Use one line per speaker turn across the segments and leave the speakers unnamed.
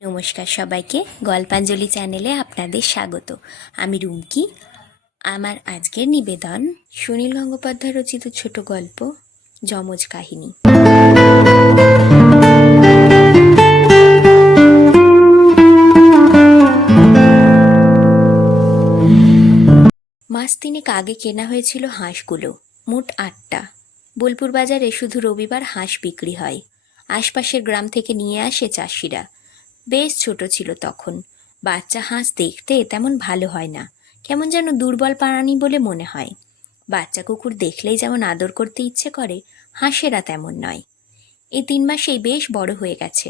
নমস্কার সবাইকে, গল্পাঞ্জলি চ্যানেলে আপনাদের স্বাগত। আমি রুমকি। আমার আজকের নিবেদন সুনীল গঙ্গোপাধ্যায় রচিত ছোট গল্প, যমজ কাহিনী। মাস তিনেক আগে কেনা হয়েছিল হাঁসগুলো, মোট আটটা। বোলপুর বাজারে শুধু রবিবার হাঁস বিক্রি হয়। আশপাশের গ্রাম থেকে নিয়ে আসে চাষিরা। বেশ ছোট ছিল তখন। বাচ্চা হাঁস দেখতে তেমন ভালো হয় না, কেমন যেন দুর্বল প্রাণী বলে মনে হয়। বাচ্চা কুকুর দেখলেই যেমন আদর করতে ইচ্ছে করে, হাঁসেরা তেমন নয়। এই তিন মাসেই বেশ বড় হয়ে গেছে,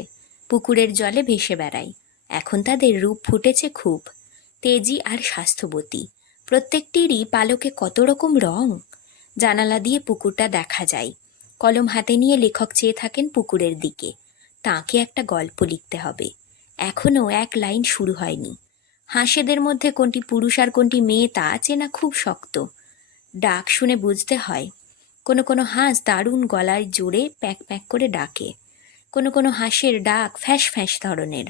পুকুরের জলে ভেসে বেড়ায়। এখন তাদের রূপ ফুটেছে খুব। তেজি আর স্বাস্থ্যবতী, প্রত্যেকটিরই পালকে কত রকম রং! জানালা দিয়ে পুকুরটা দেখা যায়। কলম হাতে নিয়ে লেখক চেয়ে থাকেন পুকুরের দিকে। তাকে একটা গল্প লিখতে হবে। এখনও এক লাইন শুরু হয়নি। হাঁসেদের মধ্যে কোনটি পুরুষ আর কোনটি মেয়ে তা চেনা খুব শক্ত। ডাক শুনে বুঝতে হয়, কোনো কোনো হাঁস দারুণ গলায় জোরে প্যাক প্যাক করে ডাকে। কোনো কোনো হাঁসের ডাক ফ্যাঁস ফ্যাঁস ধরনের।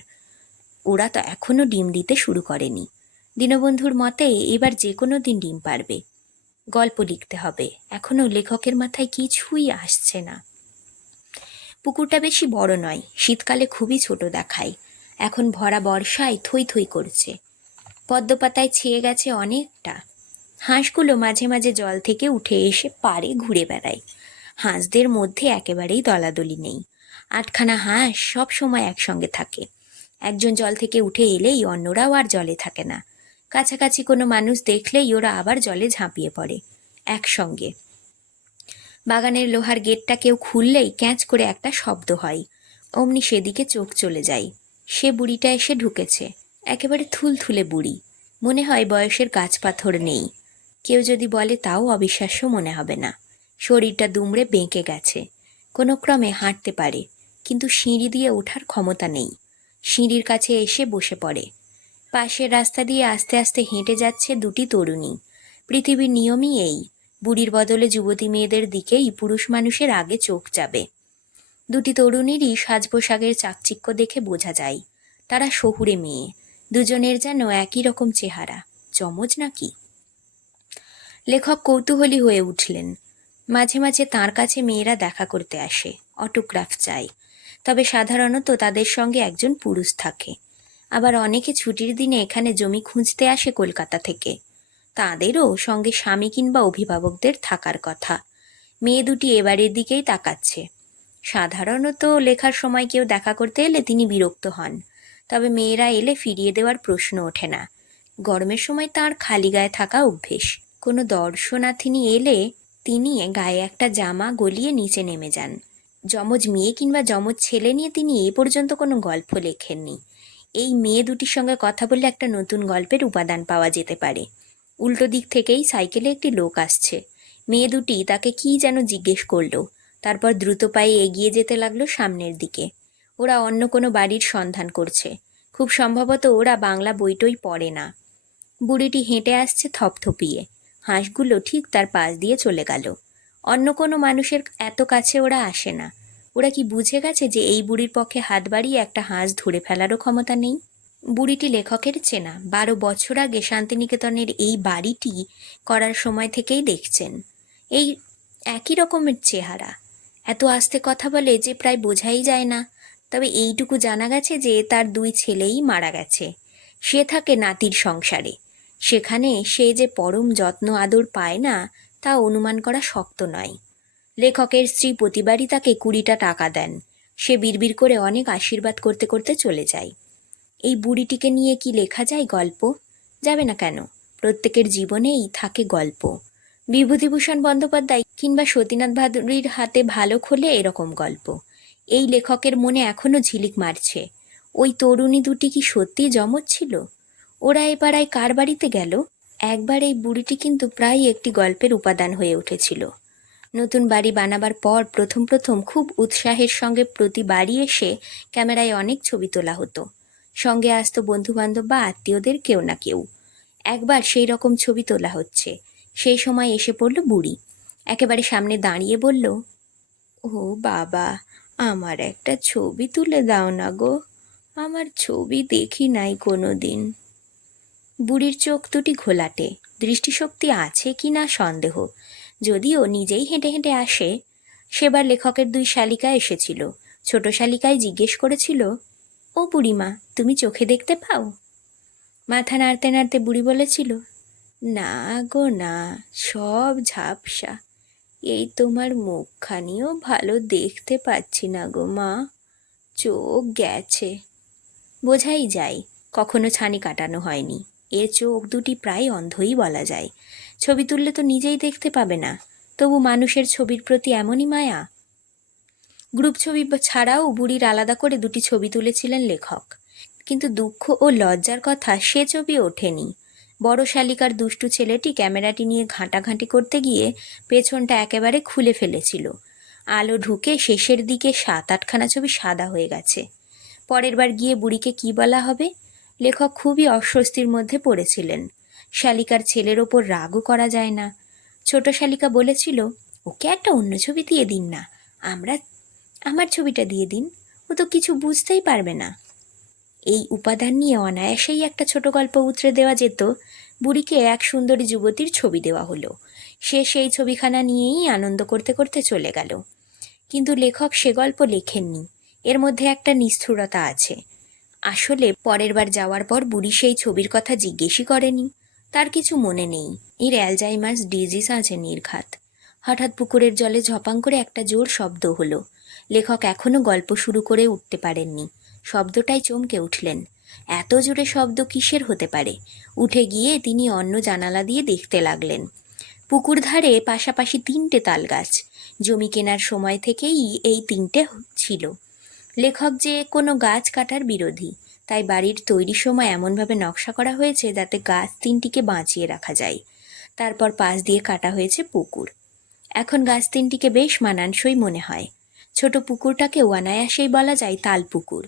ওরা তো এখনও ডিম দিতে শুরু করেনি। দীনবন্ধুর মতে এবার যে কোনো দিন ডিম পারবে। গল্প লিখতে হবে, এখনও লেখকের মাথায় কিছুই আসছে না। পুকুরটা বেশি বড় নয়, শীতকালে খুবই ছোট দেখায়। এখন ভরা বর্ষায় থই থই করছে। পদ্মপাতায় ছেয়ে গেছে অনেকটা। হাঁসগুলো মাঝে মাঝে জল থেকে উঠে এসে পাড়ে ঘুরে বেড়ায়। হাঁসদের মধ্যে একেবারেই দলাদলি নেই। আটখানা হাঁস সব সময় একসঙ্গে থাকে। একজন জল থেকে উঠে এলেই অন্যরাও আর জলে থাকে না। কাছাকাছি কোনো মানুষ দেখলেই ওরা আবার জলে ঝাঁপিয়ে পড়ে একসঙ্গে। বাগানের লোহার গেটটা কেউ খুললেই ক্যাঁচ করে একটা শব্দ হয়। অমনি সেদিকে চোখ চলে যায়। সে বুড়িটা এসে ঢুকেছে। একেবারে থুলথুলে বুড়ি। মনে হয় বয়সের গাছপাথর নেই। কেউ যদি বলে তাও অবিশ্বাস্য মনে হবে না। শরীরটা দুমড়ে বেঁকে গেছে। কোনো ক্রমে হাঁটতে পারে, কিন্তু সিঁড়ি দিয়ে ওঠার ক্ষমতা নেই। সিঁড়ির কাছে এসে বসে পড়ে। পাশের রাস্তা দিয়ে আস্তে আস্তে হেঁটে যাচ্ছে দুটি তরুণী। পৃথিবীর নিয়মই এই। বুড়ির বদলে যুবতী মেয়েদের দিকেই পুরুষ মানুষের আগে চোখ যাবে। দুটি তরুণীরই সাজ পোশাকের চাকচিক্য দেখে বোঝা যায়, তারা শহুরে মেয়ে। দুজনের যেন একই রকম চেহারা, চমজ নাকি? লেখক কৌতূহলী হয়ে উঠলেন। মাঝে মাঝে তার কাছে মেয়েরা দেখা করতে আসে, অটোগ্রাফ চায়। তবে সাধারণত তাদের সঙ্গে একজন পুরুষ থাকে। আবার অনেকে ছুটির দিনে এখানে জমি খুঁজতে আসে কলকাতা থেকে। তাদেরও সঙ্গে স্বামী কিংবা অভিভাবকদের থাকার কথা। মেয়ে দুটি এবারের দিকেই তাকাচ্ছে। সাধারণত লেখার সময় কেউ দেখা করতে এলে তিনি বিরক্ত হন। তবে মেয়েরা এলে ফিরিয়ে দেওয়ার প্রশ্ন ওঠে না। গরমের সময় তার খালি গায়ে থাকা অভ্যেস। কোনো দর্শনাথিনী এলে তিনি গায়ে একটা জামা গলিয়ে নিচে নেমে যান। যমজ মেয়ে কিংবা যমজ ছেলে নিয়ে তিনি এ পর্যন্ত কোনো গল্প লেখেননি। এই মেয়ে দুটির সঙ্গে কথা বললে একটা নতুন গল্পের উপাদান পাওয়া যেতে পারে। উল্টো দিক থেকেই সাইকেলে একটি লোক আসছে। মেয়ে দুটি তাকে কি যেন জিজ্ঞেস করল। তারপর দ্রুত পায়ে এগিয়ে যেতে লাগল সামনের দিকে। ওরা অন্য কোনো বাড়ির সন্ধান করছে। খুব সম্ভবত ওরা বাংলা বইটই পড়ে না। বুড়িটি হেঁটে আসছে থপথপিয়ে। হাঁসগুলো ঠিক তার পাশ দিয়ে চলে গেল। অন্য কোনো মানুষের এত কাছে ওরা আসে না। ওরা কি বুঝে গেছে যে এই বুড়ির পক্ষে হাত বাড়িয়ে একটা হাঁস ধরে ফেলারও ক্ষমতা নেই? বুড়িটি লেখকের চেনা। বারো বছর আগে শান্তিনিকেতনের এই বাড়িটি করার সময় থেকেই দেখছেন। এই একই রকমের চেহারা। এত আস্তে কথা বলে যে প্রায় বোঝাই যায় না। তবে এইটুকু জানা গেছে যে তার দুই ছেলেই মারা গেছে। সে থাকে নাতির সংসারে। সেখানে সে যে পরম যত্ন আদর পায় না, তা অনুমান করা শক্ত নয়। লেখকের স্ত্রী প্রতিবারই তাকে কুড়িটা টাকা দেন। সে বিড়বিড় করে অনেক আশীর্বাদ করতে করতে চলে যায়। এই বুড়িটিকে নিয়ে কি লেখা যায় গল্প? যাবে না কেন? প্রত্যেকের জীবনেই থাকে গল্প। বিভূতিভূষণ বন্দ্যোপাধ্যায় কিংবা সতীনাথ ভাদুরীর হাতে ভালো খোলে এরকম গল্প। এই লেখকের মনে এখনও ঝিলিক মারছে। ওই তরুণী দুটি কি সত্যি জমজ ছিল? ওরা এ পাড়ায় কার বাড়িতে গেল? একবার এই বুড়িটি কিন্তু প্রায় একটি গল্পের উপাদান হয়ে উঠেছিল। নতুন বাড়ি বানাবার পর প্রথম প্রথম খুব উৎসাহের সঙ্গে প্রতি বাড়ি এসে ক্যামেরায় অনেক ছবি তোলা হতো। সঙ্গে আসতো বন্ধুবান্ধব বা আত্মীয়দের কেউ না কেউ। একবার সেই রকম ছবি তোলা হচ্ছে। সেই সময় এসে পড়ল বুড়ি। একেবারে সামনে দাঁড়িয়ে বলল, ও বাবা, আমার একটা ছবি তুলে দাও না গো। আমার ছবি দেখি নাই কোনো দিন বুড়ির চোখ দুটি ঘোলাটে। দৃষ্টিশক্তি আছে কি না সন্দেহ। যদিও নিজেই হেঁটে হেঁটে আসে। সেবার লেখকের দুই শালিকা এসেছিল। ছোট শালিকায় জিজ্ঞেস করেছিল, ও বুড়িমা, তুমি চোখে দেখতে পাও মাথা নাড়তে নাড়তে বুড়ি বলেছিল না গো না, সব ঝাপসা। এই তোমার মুখখানিও ভালো দেখতে পাচ্ছি না গো মা। চোখ গেছে। বোঝাই যায়, কখনো ছানি কাটানো হয়নি। এর চোখ দুটি প্রায় অন্ধই বলা যায়। ছবি তুললে তো নিজেই দেখতে পাবে না। তবু মানুষের ছবির প্রতি এমনই মায়া। গ্রুপ ছবি ছাড়াও বুড়ির আলাদা করে দুটি ছবি তুলেছিলেন লেখক। কিন্তু দুঃখ ও লজ্জার কথা সে ছবি ওঠেনি। বড় শালিকার দুষ্টু ছেলেটি ক্যামেরাটি নিয়ে ঘাঁটাঘাঁটি করতে গিয়ে পেছনটা একেবারে খুলে ফেলেছিল। আলো ঢুকে শেষের দিকে সাত আটখানা ছবি সাদা হয়ে গেছে। পরের বার গিয়ে বুড়িকে কি বলা হবে? লেখক খুবই অস্বস্তির মধ্যে পড়েছিলেন। শালিকার ছেলের ওপর রাগও করা যায় না। ছোট শালিকা বলেছিল, ওকে একটা অন্য ছবি দিয়ে দিন না। আমরা, আমার ছবিটা দিয়ে দিন। ও তো কিছু বুঝতেই পারবে না। এই উপাদান নিয়ে অনায়াসেই একটা ছোট গল্প উতরে দেওয়া যেত। বুড়িকে এক সুন্দরী যুবতীর ছবি দেওয়া হলো। সে সেই ছবিখানা নিয়েই আনন্দ করতে করতে চলে গেল। কিন্তু লেখক সে গল্প লেখেননি। এর মধ্যে একটা নিষ্ঠুরতা আছে। আসলে পরের বার যাওয়ার পর বুড়ি সেই ছবির কথা জিজ্ঞেসই করেনি। তার কিছু মনে নেই। এর অ্যালজাইমার্স ডিজিজ আছে নির্ঘাত। হঠাৎ পুকুরের জলে ঝপাং করে একটা জোর শব্দ হলো। লেখক এখনও গল্প শুরু করে উঠতে পারেননি। শব্দটাই চমকে উঠলেন। এত জোরে শব্দ কিসের হতে পারে? উঠে গিয়ে তিনি অন্য জানালা দিয়ে দেখতে লাগলেন। পুকুর ধারে পাশাপাশি তিনটে তাল গাছ জমি কেনার সময় থেকেই এই তিনটে ছিল। লেখক যে কোনো গাছ কাটার বিরোধী, তাই বাড়ির তৈরির সময় এমনভাবে নকশা করা হয়েছে যাতে গাছ তিনটিকে বাঁচিয়ে রাখা যায়। তারপর পাশ দিয়ে কাটা হয়েছে পুকুর। এখন গাছ তিনটিকে বেশ মানানসই মনে হয়। ছোট পুকুরটাকে অনায়াসেই বলা যায় তাল পুকুর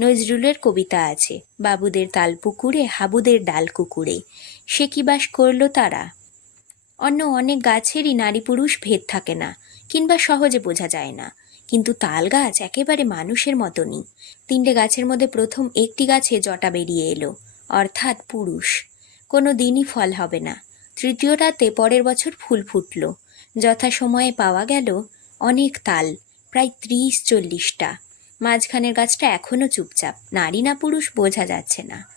নজরুলের কবিতা আছে, বাবুদের তাল পুকুরে হাবুদের ডাল কুকুরে সে কি বাস করল তারা? অন্য অনেক গাছেরই নারী পুরুষ ভেদ থাকে না, কিংবা সহজে বোঝা যায় না। কিন্তু তাল গাছ একেবারে মানুষের মতনই। তিনটে গাছের মধ্যে প্রথম একটি গাছে জটা বেরিয়ে এলো, অর্থাৎ পুরুষ। কোনো দিনই ফল হবে না। তৃতীয়টাতে পরের বছর ফুল ফুটল। যথাসময়ে পাওয়া গেল অনেক তাল, প্রায় ত্রিশ চল্লিশটা। মাঝখানের গাছটা এখনও চুপচাপ। নারী না পুরুষ বোঝা যাচ্ছে না।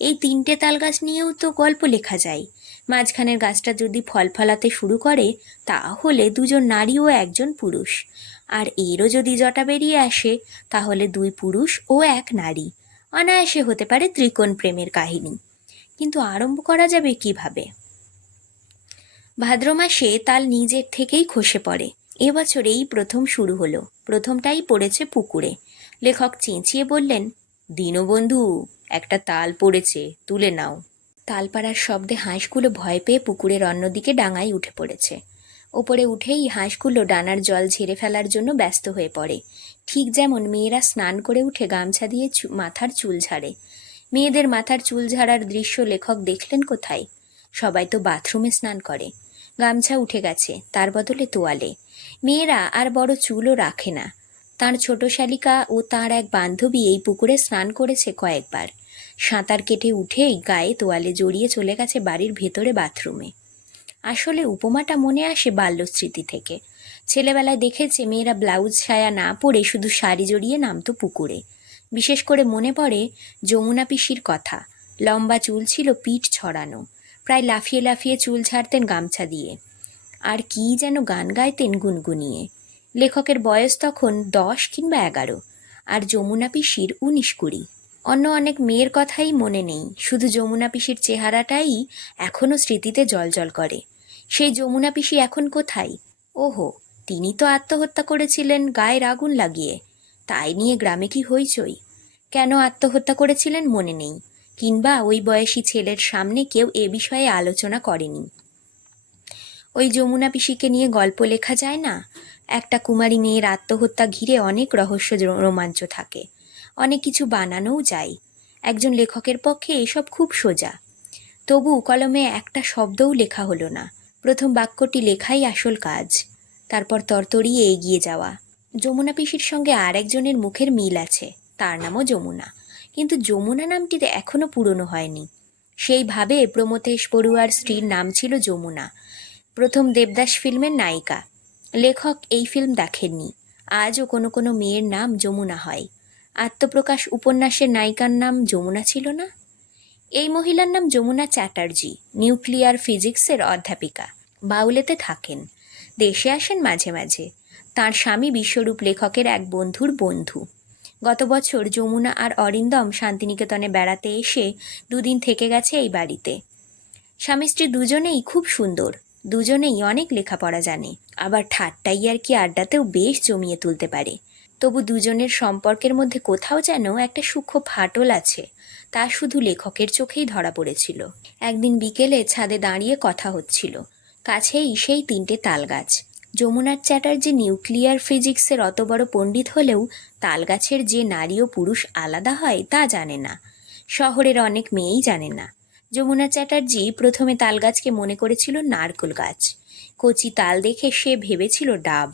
এই তিনটে তাল গাছ নিয়েও তো গল্প লেখা যায়। মাঝখানের গাছটা যদি ফল ফলাতে শুরু করে, তাহলে দুজন নারী ও একজন পুরুষ। আর এরও যদি জটা বেরিয়ে আসে, তাহলে দুই পুরুষ ও এক নারী। অনায়াসে হতে পারে ত্রিকোণ প্রেমের কাহিনী। কিন্তু আরম্ভ করা যাবে কীভাবে? ভাদ্র মাসে তাল নিজের থেকেই খসে পড়ে। এবছর এই প্রথম শুরু হলো। প্রথমটাই পড়েছে পুকুরে। লেখক চেঁচিয়ে বললেন দীনবন্ধু একটা তাল পড়েছে, তুলে নাও। তাল পাড়ার শব্দে হাঁসগুলো ভয় পেয়ে পুকুরের অন্যদিকে ডাঙায় উঠে পড়েছে। ওপরে উঠেই হাঁসগুলো ডানার জল ঝেড়ে ফেলার জন্য ব্যস্ত হয়ে পড়ে। ঠিক যেমন মেয়েরা স্নান করে উঠে গামছা দিয়ে মাথার চুল ঝাড়ে। মেয়েদের মাথার চুল ঝাড়ার দৃশ্য লেখক দেখলেন কোথায়? সবাই তো বাথরুমে স্নান করে। গামছা উঠে গেছে, তার বদলে তোয়ালে। মেয়েরা আর বড় চুলও রাখে না। তার ছোট শালিকা ও তার এক বান্ধবী এই পুকুরে স্নান করেছে কয়েকবার। সাঁতার কেটে উঠেই গায়ে তোয়ালে জড়িয়ে চলে গেছে বাড়ির ভেতরে বাথরুমে। আসলে উপমাটা মনে আসে বাল্যস্মৃতি থেকে। ছেলেবেলায় দেখেছে মেয়েরা ব্লাউজ ছায়া না পরে শুধু শাড়ি জড়িয়ে নামতো পুকুরে। বিশেষ করে মনে পড়ে যমুনা পিসির কথা, লম্বা চুল ছিল পিঠ ছড়ানো, প্রায় লাফিয়ে লাফিয়ে চুল ছাড়তেন গামছা দিয়ে। আর কি যেন গান গাইতেন গুনগুনিয়ে। লেখকের বয়স তখন দশ কিংবা এগারো, আর যমুনা পিসির উনিশ কুড়ি। অন্য অনেক মেয়ের কথাই মনে নেই, শুধু যমুনা পিসির চেহারাটাই এখনও স্মৃতিতে জলজল করে। সেই যমুনা পিসি এখন কোথায়? ওহো, তিনি তো আত্মহত্যা করেছিলেন, গায়ের আগুন লাগিয়ে। তাই নিয়ে গ্রামে কি হইচই? কেন আত্মহত্যা করেছিলেন মনে নেই, কিংবা ওই বয়সী ছেলের সামনে কেউ এ বিষয়ে আলোচনা করেনি? ওই যমুনা পিসিকে নিয়ে গল্প লেখা যায় না? একটা কুমারী মেয়ের আত্মহত্যা ঘিরে অনেক রহস্য রোমাঞ্চ থাকে। অনেক কিছু বানানোও যায়। একজন লেখকের পক্ষে এসব খুব সোজা। তবু কলমে একটা শব্দও লেখা হলো না। প্রথম বাক্যটি লেখাই আসল কাজ। তারপর তরতরিয়ে এগিয়ে যাওয়া। যমুনা পিসির সঙ্গে আর একজনের মুখের মিল আছে। তার নামও যমুনা। কিন্তু যমুনা নামটিতে এখনও পুরনো হয়নি। সেইভাবে প্রমথেশ বড়ুয়ার স্ত্রীর নাম ছিল যমুনা। প্রথম দেবদাস ফিল্মের নায়িকা। লেখক এই ফিল্ম দেখেননি। আজও কোনো কোনো মেয়ের নাম যমুনা হয়। আত্মপ্রকাশ উপন্যাসের নায়িকার নাম যমুনা ছিল না? এই মহিলার নাম যমুনা চ্যাটার্জি, নিউক্লিয়ার ফিজিক্সের অধ্যাপিকা। বাউলেতে থাকেন। দেশে আসেন মাঝে মাঝে। তার স্বামী বিশ্বরূপ লেখকের এক বন্ধুর বন্ধু। গত বছর যমুনা আর অরিন্দম শান্তিনিকেতনে বেড়াতে এসে দুদিন থেকে গেছে এই বাড়িতে। স্বামী স্ত্রী দুজনেই খুব সুন্দর। দুজনেই অনেক লেখাপড়া জানে, আবার ঠাট্টাই আর কি আড্ডাতেও বেশ জমিয়ে তুলতে পারে। তবু দুজনের সম্পর্কের মধ্যে কোথাও যেন একটা সূক্ষ্ম ফাটল আছে, তা শুধু লেখকের চোখেই ধরা পড়েছিল। একদিন বিকেলে ছাদে দাঁড়িয়ে কথা হচ্ছিল। কাছেই সেই তিনটে তালগাছ। যমুনার চ্যাটার্জি নিউক্লিয়ার ফিজিক্সের অত বড় পণ্ডিত হলেও তালগাছের যে নারী ও পুরুষ আলাদা হয় তা জানে না। শহরের অনেক মেয়েই জানে না। যমুনা চ্যাটার্জি প্রথমে তালগাছকে মনে করেছিল নারকোল গাছ। কচি তাল দেখে সে ভেবেছিল ডাব।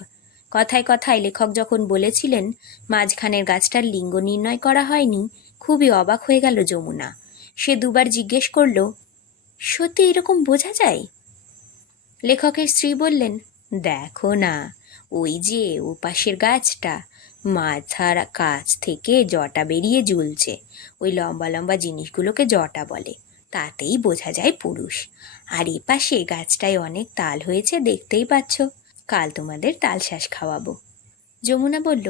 কথায় কথায় লেখক যখন বলেছিলেন, মাঝখানের গাছটার লিঙ্গ নির্ণয় করা হয়নি খুবই অবাক হয়ে গেল যমুনা। সে দুবার জিজ্ঞেস করল, সত্যি এরকম বোঝা যায়? লেখকের স্ত্রী বললেন, দেখো না, ওই যে ও পাশের গাছটা, মাথার কাছ থেকে জটা বেরিয়ে ঝুলছে। ওই লম্বা লম্বা জিনিসগুলোকে জটা বলে। তাতেই বোঝা যায় পুরুষ। আর এ পাশে গাছটায় অনেক তাল হয়েছে, দেখতেই পাচ্ছ। কাল তোমাদের তাল শ্বাস খাওয়াবো। যমুনা বলল,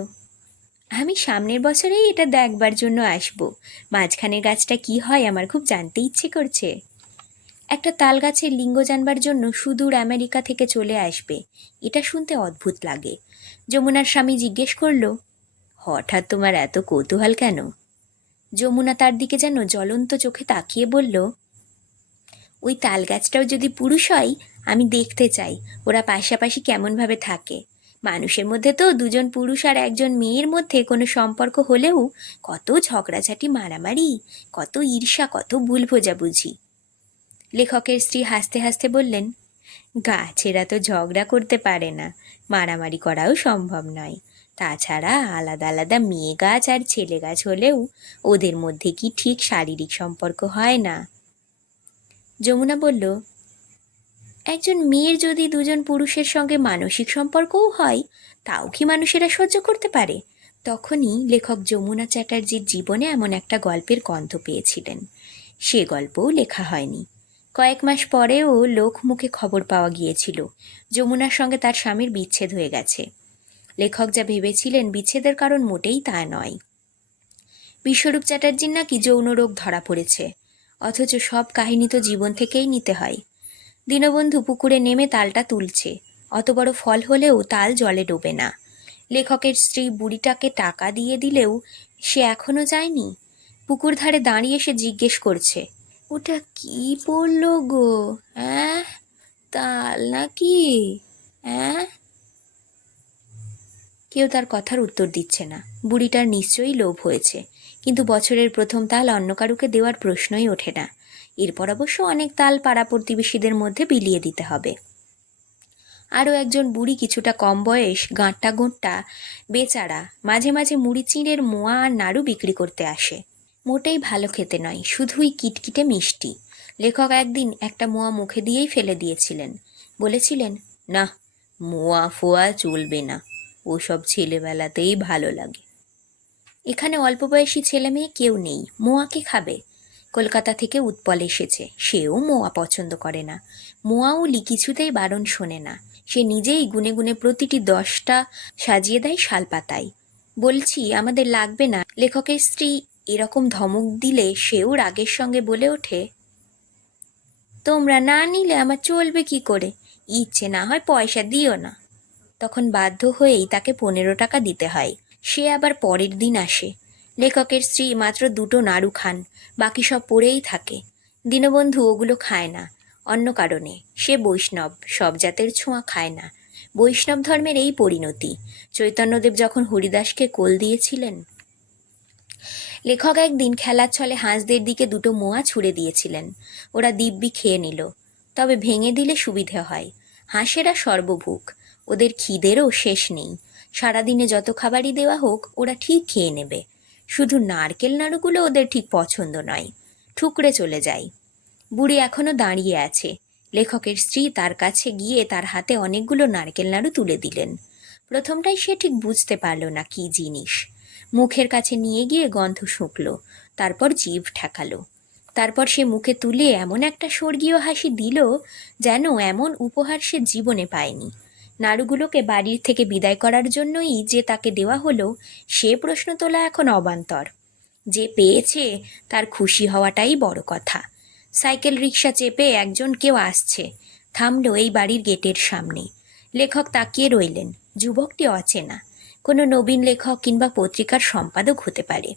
আমি সামনের বছরেই এটা দেখবার জন্য আসব। মাঝখানের গাছটা কি হয় আমার খুব জানতে ইচ্ছে করছে। একটা তাল গাছের লিঙ্গ জানবার জন্য সুদূর আমেরিকা থেকে চলে আসবে। এটা শুনতে অদ্ভুত লাগে। যমুনার স্বামী জিজ্ঞেস করল, হঠাৎ তোমার এত কৌতূহল কেন? যমুনা তার দিকে যেন জ্বলন্ত চোখে তাকিয়ে বলল, ওই তাল গাছটাও যদি পুরুষ হয়, আমি দেখতে চাই। ওরা পাশাপাশি কেমনভাবে থাকে। মানুষের মধ্যে তো দুজন পুরুষ আর একজন মেয়ের মধ্যে কোনো সম্পর্ক হলেও কত ঝগড়াঝাটি, মারামারি, কত ঈর্ষা, কত ভুল বোঝাবুঝি লেখকের স্ত্রী হাসতে হাসতে বললেন, গাছেরা তো ঝগড়া করতে পারে না। মারামারি করাও সম্ভব নয়। তাছাড়া আলাদা আলাদা মেয়ে গাছ আর ছেলে গাছ হলেও ওদের মধ্যে কি ঠিক শারীরিক সম্পর্ক হয় না? যমুনা বলল, একজন মেয়ের যদি দুজন পুরুষের সঙ্গে মানসিক সম্পর্কও হয়, তাও কি মানুষেরা সহ্য করতে পারে? তখনই লেখক যমুনা চ্যাটার্জির জীবনে এমন একটা গল্পের গন্ধ পেয়েছিলেন। সে গল্পও লেখা হয়নি। কয়েক মাস পরেও লোক মুখে খবর পাওয়া গিয়েছিল, যমুনার সঙ্গে তার স্বামীর বিচ্ছেদ হয়ে গেছে। লেখক যা ভেবেছিলেন বিচ্ছেদের কারণ মোটেই তা নয়। বিশ্বরূপ চ্যাটার্জির নাকি যৌন রোগ ধরা পড়েছে। অথচ সব কাহিনী তো জীবন থেকেই নিতে হয়। দীনবন্ধু পুকুরে নেমে তালটা তুলছে। অত বড় ফল হলেও তাল জলে ডোবে না। লেখকের স্ত্রী বুড়িটাকে টাকা দিয়ে দিলেও সে এখনও যায়নি। পুকুর ধারে দাঁড়িয়ে সে জিজ্ঞেস করছে, ওটা কি পড়ল গো? হ্যাঁ তাল নাকি? হ্যাঁ কেউ তার কথার উত্তর দিচ্ছে না। বুড়িটার নিশ্চয়ই লোভ হয়েছে। কিন্তু বছরের প্রথম তাল অন্য কারুকে দেওয়ার প্রশ্নই ওঠে না। এরপর অবশ্য অনেক তাল পাড়া প্রতিবেশীদের মধ্যে বিলিয়ে দিতে হবে। আরও একজন বুড়ি কিছুটা কম বয়স, গাঁটটা গোঁটটা, বেচারা, মাঝে মাঝে মুড়ি চিঁড়ের মোয়া আর নাড়ু বিক্রি করতে আসে। মোটেই ভালো খেতে নয়, শুধুই কিটকিটে মিষ্টি। লেখক একদিন একটা মোয়া মুখে দিয়েই ফেলে দিয়েছিলেন। বলেছিলেন না মোয়া ফোয়া চলবে না। ওসব ছেলেবেলাতেই ভালো লাগে। এখানে অল্প বয়সী ছেলে মেয়ে কেউ নেই, মোয়াকে খাবে। কলকাতা থেকে উৎপল এসেছে, সেও মোয়া পছন্দ করে না। মোয়াউলি কিছুতেই বারণ শোনে না। সে নিজেই গুনে গুনে প্রতিটি দশটা সাজিয়ে দেয় শালপাতায়। বলছি, আমাদের লাগবে না। লেখকের স্ত্রী এরকম ধমক দিলে সেও রাগের সঙ্গে বলে ওঠে, তোমরা না নিলে আমার চলবে কি করে? ইচ্ছে না হয় পয়সা দিও না। তখন বাধ্য হয়েই তাকে পনেরো টাকা দিতে হয়। সে আবার পরের দিন আসে। লেখকের স্ত্রী মাত্র দুটো নাড়ু খান, বাকি সব পড়েই থাকে। দীনবন্ধু ওগুলো খায় না, অন্য কারণে। সে বৈষ্ণব, সব জাতের ছোঁয়া খায় না। বৈষ্ণব ধর্মের এই পরিণতি, চৈতন্যদেব যখন হরিদাসকে কোল দিয়েছিলেন, লেখক একদিন খেলার ছলে হাঁসদের দিকে দুটো মোয়া ছুঁড়ে দিয়েছিলেন। ওরা দিব্যি খেয়ে নিল, তবে ভেঙে দিলে সুবিধে হয়। হাঁসেরা সর্বভুক ওদের খিদেরও শেষ নেই। সারাদিনে যত খাবারই দেওয়া হোক, ওরা ঠিক খেয়ে নেবে। শুধু নারকেল নাড়ুগুলো ওদের ঠিক পছন্দ নয়। ঠুকরে চলে যায়। বুড়ি এখনও দাঁড়িয়ে আছে। লেখকের স্ত্রী তার কাছে গিয়ে তার হাতে অনেকগুলো নারকেল নাড়ু তুলে দিলেন। প্রথমটাই সে ঠিক বুঝতে পারল না কি জিনিস। মুখের কাছে নিয়ে গিয়ে গন্ধ শুঁকল, তারপর জিভ ঠেকালো। তারপর সে মুখে তুলে এমন একটা স্বর্গীয় হাসি দিল যেন এমন উপহার সে জীবনে পায়নি। নাড়ুগুলোকে বাড়ির থেকে বিদায় করার জন্যই যে তাকে দেওয়া হলো, সে প্রশ্ন তোলা এখন অবান্তর। যে পেয়েছে, তার খুশি হওয়াটাই বড় কথা। সাইকেল রিক্সা চেপে একজন কেউ আসছে, থামল এই বাড়ির গেটের সামনে। লেখক তাকিয়ে রইলেন, যুবকটি অচেনা। কোনো নবীন লেখক কিংবা পত্রিকার সম্পাদক হতে পারে।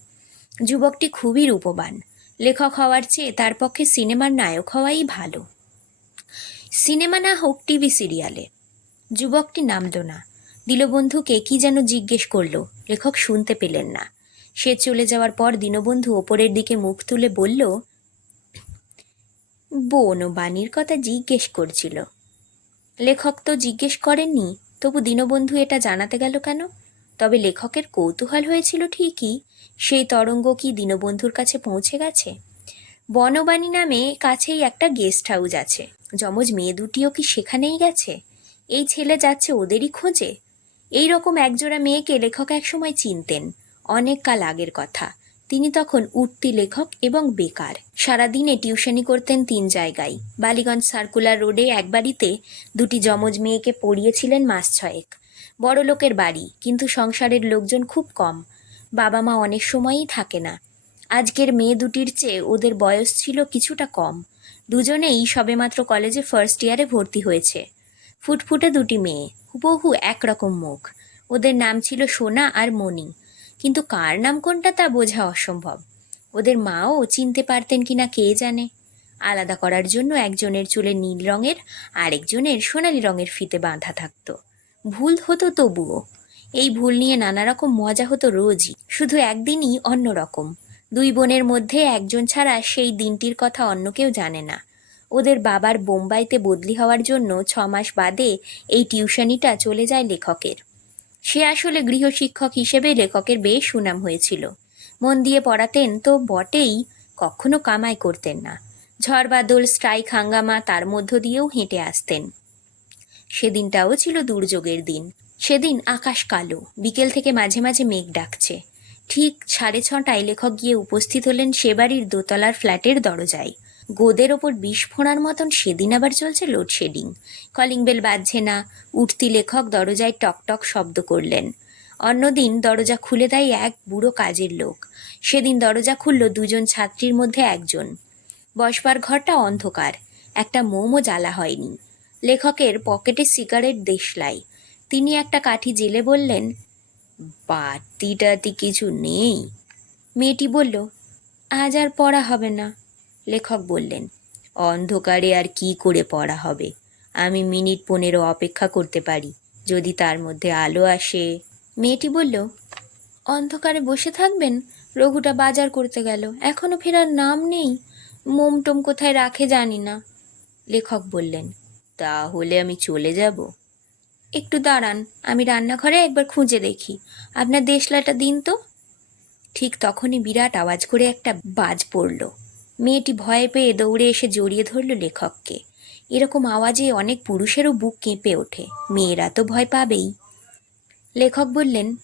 যুবকটি খুবই রূপবান। লেখক হওয়ার চেয়ে তার পক্ষে সিনেমার নায়ক হওয়াই ভালো। সিনেমা না হোক টিভি সিরিয়ালে। যুবকটি নামল না। দীনবন্ধুকে কি যেন জিজ্ঞেস করল, লেখক শুনতে পেলেন না। সে চলে যাওয়ার পর দীনবন্ধু ওপরের দিকে মুখ তুলে বলল বোন ও বাণীর কথা জিজ্ঞেস করছিল। লেখক তো জিজ্ঞেস করেননি, তবু দীনবন্ধু এটা জানাতে গেল কেন? তবে লেখকের কৌতূহল হয়েছিল ঠিকই, সেই তরঙ্গ কি দীনবন্ধুর কাছে পৌঁছে গেছে? বনবাণী নামে কাছেই একটা গেস্ট হাউস আছে। যমজ মেয়ে দুটিও কি সেখানেই গেছে? এই ছেলে যাচ্ছে ওদেরই খোঁজে? এই রকম একজোড়া মেয়েকে লেখক একসময় চিনতেন। অনেক কাল আগের কথা। তিনি তখন উঠতি লেখক এবং বেকার। সারাদিনে টিউশনি করতেন তিন জায়গায়। বালিগঞ্জ সার্কুলার রোডে এক বাড়িতে দুটি যমজ মেয়েকে পড়িয়েছিলেন মাস ছয়েক। বড় লোকের বাড়ি, কিন্তু সংসারের লোকজন খুব কম। বাবা মা অনেক সময়ই থাকে না। আজকের মেয়ে দুটির চেয়ে ওদের বয়স ছিল কিছুটা কম। দুজনেই সবেমাত্র কলেজে ফার্স্ট ইয়ারে ভর্তি হয়েছে। ফুটফুটে দুটি মেয়ে, হুবহু একরকম মুখ। ওদের নাম ছিল সোনা আর মণি। কিন্তু কার নাম কোনটা তা বোঝা অসম্ভব। ওদের মাও চিনতে পারতেন কি না কে জানে। আলাদা করার জন্য একজনের চুলে নীল রঙের, আরেকজনের সোনালি রঙের ফিতে বাঁধা থাকতো। ভুল হতো তবুও। এই ভুল নিয়ে নানা রকম মজা হতো রোজই। শুধু একদিনই অন্যরকম। দুই বোনের মধ্যে একজন ছাড়া সেই দিনটির কথা অন্য কেউ জানে না। ওদের বাবার বোম্বাইতে বদলি হওয়ার জন্য ছ মাস বাদে এই টিউশনিটা চলে যায় লেখকের। সে আসলে গৃহশিক্ষক হিসেবে লেখকের বেশ সুনাম হয়েছিল। মন দিয়ে পড়াতেন তো বটেই, কখনো কামাই করতেন না। ঝড় বাদল স্ট্রাইক হাঙ্গামা তার মধ্য দিয়েও হেঁটে আসতেন। সেদিনটাও ছিল দুর্যোগের দিন। সেদিন আকাশ কালো, বিকেল থেকে মাঝে মাঝে মেঘ ডাকছে। ঠিক সাড়ে ছটায় লেখক গিয়ে উপস্থিত হলেন সে বাড়ির দোতলার ফ্ল্যাটের দরজায়। গোদের ওপর বিষ ফোঁড়ার মতন সেদিন আবার চলছে লোডশেডিং কলিং বেল বাজছে না, উঠতি লেখক দরজায় টকটক শব্দ করলেন। অন্যদিন দরজা খুলে দেয় এক বুড়ো কাজের লোক। সেদিন দরজা খুলল দুজন ছাত্রীর মধ্যে একজন। বসবার ঘরটা অন্ধকার, একটা মোমও জ্বালা হয়নি। লেখকের পকেটে সিগারেট দেশলাই। তিনি একটা কাঠি জেলে বললেন, বাতিটাতি কিছু নেই? মেয়েটি বলল, আজ আর পড়া হবে না। লেখক বললেন, অন্ধকারে আর কি করে পড়া হবে? আমি মিনিট পনেরো অপেক্ষা করতে পারি। যদি তার মধ্যে আলো আসে? মেয়েটি বলল, অন্ধকারে বসে থাকবেন? রঘুটা বাজার করতে গেল। এখনও ফেরার নাম নেই। মোমটোম কোথায় রাখে জানি না। লেখক বললেন, তাহলে আমি চলে যাব। একটু দাঁড়ান, আমি রান্নাঘরে একবার খুঁজে দেখি। আপনার দেশলাটা দিন তো? ঠিক তখনই বিরাট আওয়াজ করে একটা বাজ পড়ল। মেয়েটি ভয় পেয়ে দৌড়ে এসে জড়িয়ে ধরল লেখককে। এরকম আওয়াজে অনেক পুরুষেরও বুক কেঁপে ওঠে। মেয়েরা তো ভয় পাবেই। লেখক বললেন,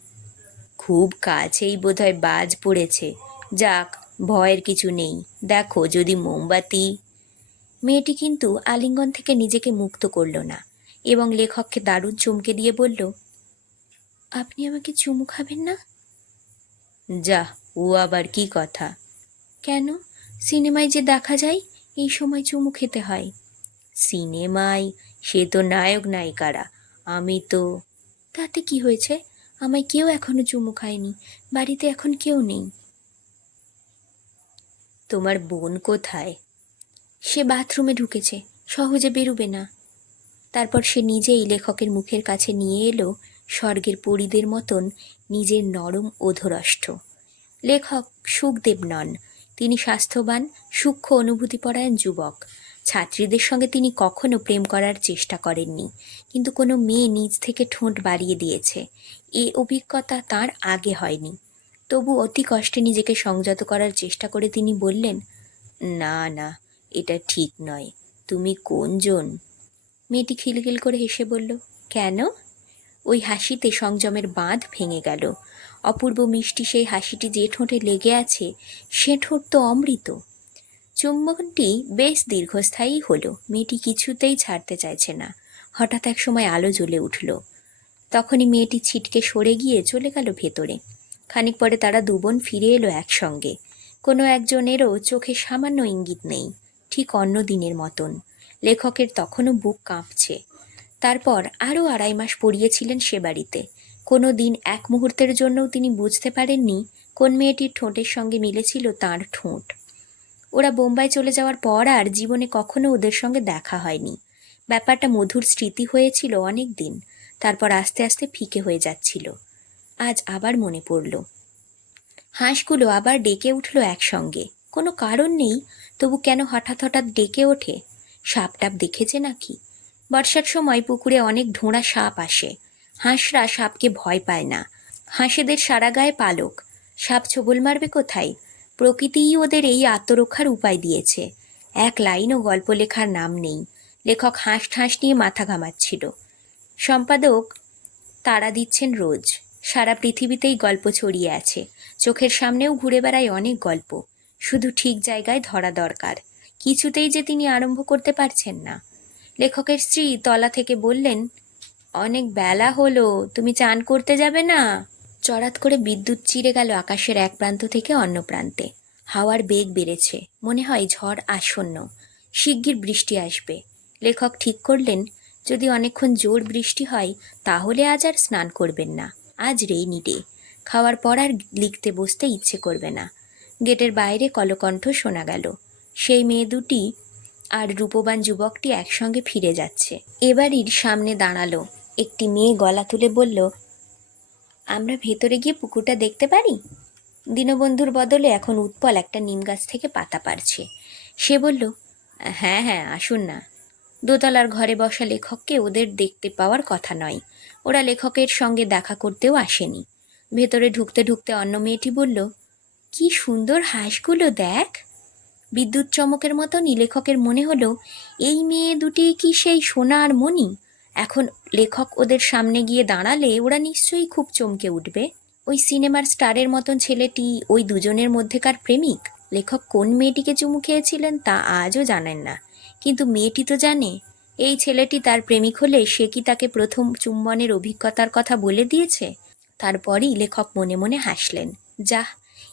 খুব কাছেই বোধহয় বাজ পড়েছে। যাক, ভয়ের কিছু নেই। দেখো, যদি মোমবাতি মেয়েটি কিন্তু আলিঙ্গন থেকে নিজেকে মুক্ত করল না এবং লেখককে দারুণ চমকে দিয়ে বলল, আপনি আমাকে চুমু খাবেন না? যা, ও আবার কি কথা? কেন? সিনেমায় যে দেখা যায়, এই সময় চুমু খেতে হয়। সিনেমায়? সে তো নায়ক নায়িকারা। আমি তো তাতে কি হয়েছে? আমায় কেউ এখনও চুমু খায়নি। বাড়িতে এখন কেউ নেই। তোমার বোন কোথায়? সে বাথরুমে ঢুকেছে। সহজে বেরুবে না। তারপর সে নিজেই লেখকের মুখের কাছে নিয়ে এলো স্বর্গের পরিদের মতন নিজের নরম অধরষ্ঠ লেখক সুখদেব নন। তিনি স্বাস্থ্যবান, সূক্ষ্ম অনুভূতিপরায়ণ যুবক। ছাত্রীদের সঙ্গে তিনি কখনো প্রেম করার চেষ্টা করেননি, কিন্তু কোনো মেয়ে নিজ থেকে ঠোঁট বাড়িয়ে দিয়েছে। এ অভিজ্ঞতা তার আগে হয়নি। তবু অতি কষ্টে নিজেকে সংযত করার চেষ্টা করে তিনি বললেন, না না, এটা ঠিক নয়। তুমি কোনজন? মেয়েটি খিলখিল করে হেসে বলল, কেন? ওই হাসিতে সংযমের বাঁধ ভেঙে গেল। অপূর্ব মিষ্টি সেই হাসিটি যে ঠোঁটে লেগে আছে, সে ঠোঁট তো অমৃত। চুম্বনটি বেশ দীর্ঘস্থায়ী হলো, মেয়েটি কিছুতেই ছাড়তে চাইছে না। হঠাৎ এক সময় আলো জ্বলে উঠল। তখনই মেয়েটি ছিটকে সরে গিয়ে চলে গেল ভেতরে। খানিক পরে তারা দুবোন ফিরে এলো একসঙ্গে। কোনো একজনেরও চোখে সামান্য ইঙ্গিত নেই, ঠিক অন্য দিনের মতন। লেখকের তখনও বুক কাঁপছে। তারপর আরও আড়াই মাস পড়িয়েছিলেন সে বাড়িতে। কোনো দিন এক মুহূর্তের জন্যও তিনি বুঝতে পারেননি কোন মেয়েটির ঠোঁটের সঙ্গে মিলেছিল তার ঠোঁট। ওরা বোম্বাই চলে যাওয়ার পর আর জীবনে কখনো ওদের সঙ্গে দেখা হয়নি। ব্যাপারটা মধুর স্মৃতি হয়েছিল অনেক দিন তারপর আস্তে আস্তে ফিকে হয়ে যাচ্ছিল। আজ আবার মনে পড়ল। হাঁসগুলো আবার ডেকে উঠল একসঙ্গে। কোনো কারণ নেই, তবু কেন হঠাৎ হঠাৎ ডেকে ওঠে? সাপ টাপ দেখেছে নাকি? বর্ষার সময় পুকুরে অনেক ঢোঁড়া সাপ আসে। হাঁসরা সাপকে ভয় পায় না। হাঁসেদের সারা গায়ে পালক। সাপ ছবল মারবে কোথায়? প্রকৃতিই ওদের এই আত্মরক্ষার উপায় দিয়েছে। এক লাইনও গল্প লেখার নাম নেই। লেখক হাঁস ঠাঁস নিয়ে মাথা ঘামাচ্ছিল। সম্পাদক তারা দিচ্ছেন রোজ। সারা পৃথিবীতেই গল্প ছড়িয়ে আছে। চোখের সামনেও ঘুরে বেড়ায় অনেক গল্প। শুধু ঠিক জায়গায় ধরা দরকার। কিছুতেই যে তিনি আরম্ভ করতে পারছেন না। লেখকের স্ত্রী তলা থেকে বললেন অনেক বেলা হলো, তুমি চান করতে যাবে না? চড়াত করে বিদ্যুৎ চিরে গেল আকাশের এক প্রান্ত থেকে অন্য প্রান্তে। হাওয়ার বেগ বেড়েছে, মনে হয় ঝড় আসন্ন। শিগগির বৃষ্টি আসবে। লেখক ঠিক করলেন, যদি অনেকক্ষণ জোর বৃষ্টি হয়, তাহলে আজ আর স্নান করবেন না। আজ রেইনি ডে খাওয়ার পর আর লিখতে বসতে ইচ্ছে করবে না। গেটের বাইরে কলকণ্ঠ শোনা গেল। সেই মেয়ে দুটি আর রূপবান যুবকটি একসঙ্গে ফিরে যাচ্ছে। এবাড়ির সামনে দাঁড়াল। একটি মেয়ে গলা তুলে বলল, আমরা ভেতরে গিয়ে পুকুরটা দেখতে পারি? দীনবন্ধুর বদলে এখন উৎপল একটা নিম গাছ থেকে পাতা পারছে সে বলল হ্যাঁ হ্যাঁ আসুন না। দোতলার ঘরে বসা লেখককে ওদের দেখতে পাওয়ার কথা নয়। ওরা লেখকের সঙ্গে দেখা করতেও আসেনি। ভেতরে ঢুকতে ঢুকতে অন্য মেয়েটি বলল, কি সুন্দর হাঁসগুলো, দেখ। বিদ্যুৎ চমকের মতনই লেখকের মনে হলো, এই মেয়ে দুটি কি সেই সোনা আর মণি? এখন লেখক ওদের সামনে গিয়ে দাঁড়ালে ওরা নিশ্চয়ই খুব চমকে উঠবে। ওই সিনেমার স্টারের মতন ছেলেটি, ওই দুজনের মধ্যেকার প্রেমিক, লেখক কোন মেয়েটিকে চুমু খেয়েছিলেন তা আজও জানেন না। কিন্তু মেয়েটি তো জানে, এই ছেলেটি তার প্রেমিক হলে সে কি তাকে প্রথম চুম্বনের অভিজ্ঞতার কথা বলে দিয়েছে? তারপরই লেখক মনে মনে হাসলেন, যাহ,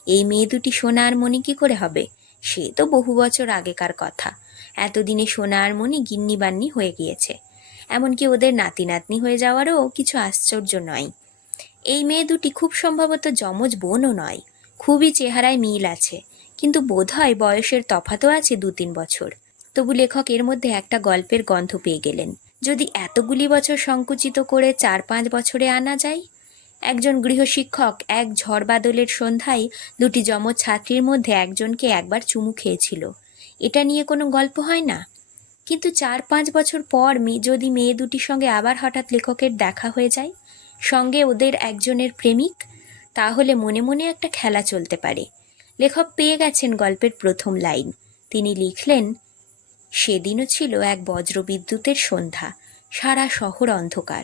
এই মেয়ে দুটি সোনা আর মণি কি করে হবে? সে তো বহু বছর আগেকার কথা। এতদিনে সোনা আর মণি গিন্নি বান্নি হয়ে গিয়েছে। এমনকি ওদের নাতি নাতনি হয়ে যাওয়ারও কিছু আশ্চর্য নয়। এই মেয়ে দুটি খুব সম্ভবত যমজ বোনও নয়, খুবই চেহারায় মিল আছে, কিন্তু বোধহয় বয়সের তফাতও আছে দু তিন বছর। তবু লেখক এর মধ্যে একটা গল্পের গন্ধ পেয়ে গেলেন। যদি এতগুলি বছর সংকুচিত করে চার পাঁচ বছরে আনা যায়? একজন গৃহশিক্ষক এক ঝড় বাদলের সন্ধ্যায় দুটি যমজ ছাত্রীর মধ্যে একজনকে একবার চুমু খেয়েছিল। এটা নিয়ে কোনো গল্প হয় না? কিন্তু চার পাঁচ বছর পর মেয়ে, যদি মেয়ে দুটির সঙ্গে আবার হঠাৎ লেখকের দেখা হয়ে যায়, সঙ্গে ওদের একজনের প্রেমিক, তাহলে মনে মনে একটা খেলা চলতে পারে। লেখক পেয়ে গেছেন গল্পের প্রথম লাইন। তিনি লিখলেন, সেদিনও ছিল এক বজ্রবিদ্যুতের সন্ধ্যা, সারা শহর অন্ধকার।